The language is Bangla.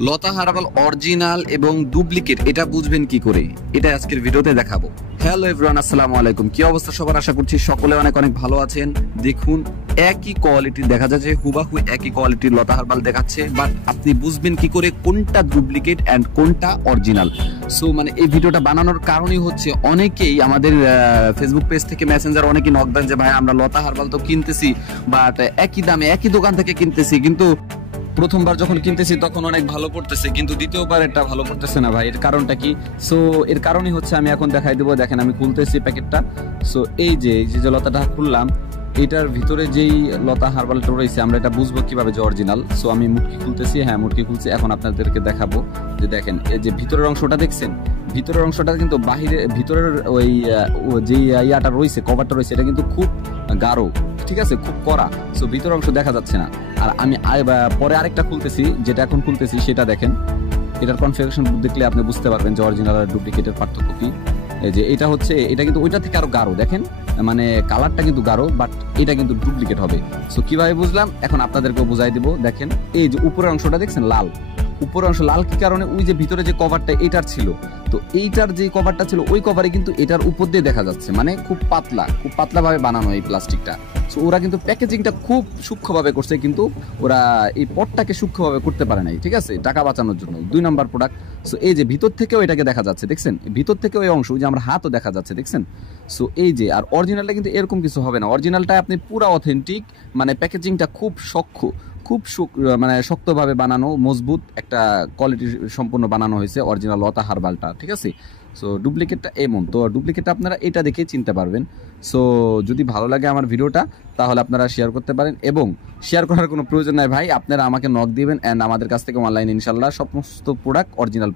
লতা হার্বাল অরিজিনাল এবং ডুপ্লিকেট এটা বুঝবেন কি করে, এটা আজকের ভিডিওতে দেখাবো। হ্যালো এভরিওয়ান, আসসালামু আলাইকুম। কি অবস্থা সবার? আশা করছি সকলে অনেক অনেক ভালো আছেন। দেখুন, একই কোয়ালিটির দেখা যাচ্ছে, হুবাহু একই কোয়ালিটির লতা হার্বাল দেখাচ্ছে, বাট আপনি বুঝবেন কি করে কোনটা ডুপ্লিকেট এন্ড কোনটা অরিজিনাল। সো মানে এই ভিডিওটা বানানোর কারণই হচ্ছে অনেকেই আমাদের ফেসবুক পেজ থেকে মেসেঞ্জার অনেকেই নক দেন যে ভাই আমরা লতা হার্বাল তো কিনতেছি, বাট একই দামে একই দোকান থেকে কিনতেছি, কিন্তু প্রথমবার যখন কিনতেছি তখন অনেক ভালো পড়তেছে, কিন্তু দ্বিতীয়বার এটা ভালো পড়তেছে না ভাই। এর কারণটা কি? সো এর কারণই হচ্ছে আমি এখন দেখাই দেবো। দেখেন আমি খুলতেছি প্যাকেটটা। সো এই যে লতাটা খুললাম, এটার ভিতরে যেই লতা হার্বালটা রয়েছে আমরা এটা বুঝবো কিভাবে যে অরিজিনাল। সো আমি মুটকি খুলতেছি, হ্যাঁ মুটকি খুলছি। এখন আপনাদেরকে দেখাবো যে দেখেন এই যে ভিতরের অংশটা দেখছেন, ভিতরের অংশটা কিন্তু বাহিরে ভিতরের ওই যে ইয়াটা রয়েছে, কভারটা রয়েছে, এটা কিন্তু খুব গাঢ়, ঠিক আছে, খুব কড়া। সো ভিতরের অংশ দেখা যাচ্ছে না। আর আমি পরে আরেকটা খুলতেছি, যেটা এখন খুলতেছি সেটা দেখেন। এটার কনফিগারেশন দেখলে আপনি বুঝতে পারবেন যে অরিজিনাল আর ডুপ্লিকেটের পার্থক্য কি। এই যে এটা হচ্ছে, এটা কিন্তু ওইটা থেকে আরো গাঢ়, দেখেন মানে কালারটা কিন্তু গাঢ়, বাট এটা কিন্তু ডুপ্লিকেট হবে। সো কিভাবে বুঝলাম এখন আপনাদেরকেও বুঝাই দিব। দেখেন এই যে উপরের অংশটা দেখছেন লাল, উপরের অংশ লাল কি কারণে? ওই যে ভিতরে যে কভারটা এটার ছিল, তো এইটার যে কভারটা ছিল ওই কভারে কিন্তু এটার উপর দিয়ে দেখা যাচ্ছে, মানে খুব পাতলা, খুব পাতলা ভাবে বানানো এই প্লাস্টিকটা। সো ওরা কিন্তু প্যাকেজিংটা খুব সূক্ষ্মভাবে করছে, কিন্তু ওরা এই পটটাকে সূক্ষ্মভাবে করতে পারে নাই, ঠিক আছে, টাকা বাঁচানোর জন্য। 2 নাম্বার প্রোডাক্ট। সো এই যে ভিতর থেকেও এটাকে দেখা যাচ্ছে, দেখছেন ভিতর থেকেও এই অংশ, যে আমার হাতও দেখা যাচ্ছে, দেখছেন। সো এই যে, আর অরিজিনালটা কিন্তু এরকম কিছু হবে না। অরিজিনালটা আপনি পুরো অথেন্টিক, মানে প্যাকেজিংটা খুব খুব মানে শক্তভাবে বানানো, মজবুত একটা কোয়ালিটি সম্পূর্ণ বানানো হয়েছে অরিজিনাল লতা হার্বালটা, ঠিক আছে। সো ডুপ্লিকেটটা এমন, তো ডুপ্লিকেটটা আপনারা এটা দেখে চিনতে পারবেন। সো যদি ভালো লাগে আমার ভিডিওটা, তাহলে আপনারা শেয়ার করতে পারেন, এবং শেয়ার করার কোনো প্রয়োজন নাই ভাই, আপনারা আমাকে নক দিবেন, অ্যান্ড আমাদের কাছ থেকে অনলাইন ইনশাল্লাহ সমস্ত প্রোডাক্ট অরিজিনাল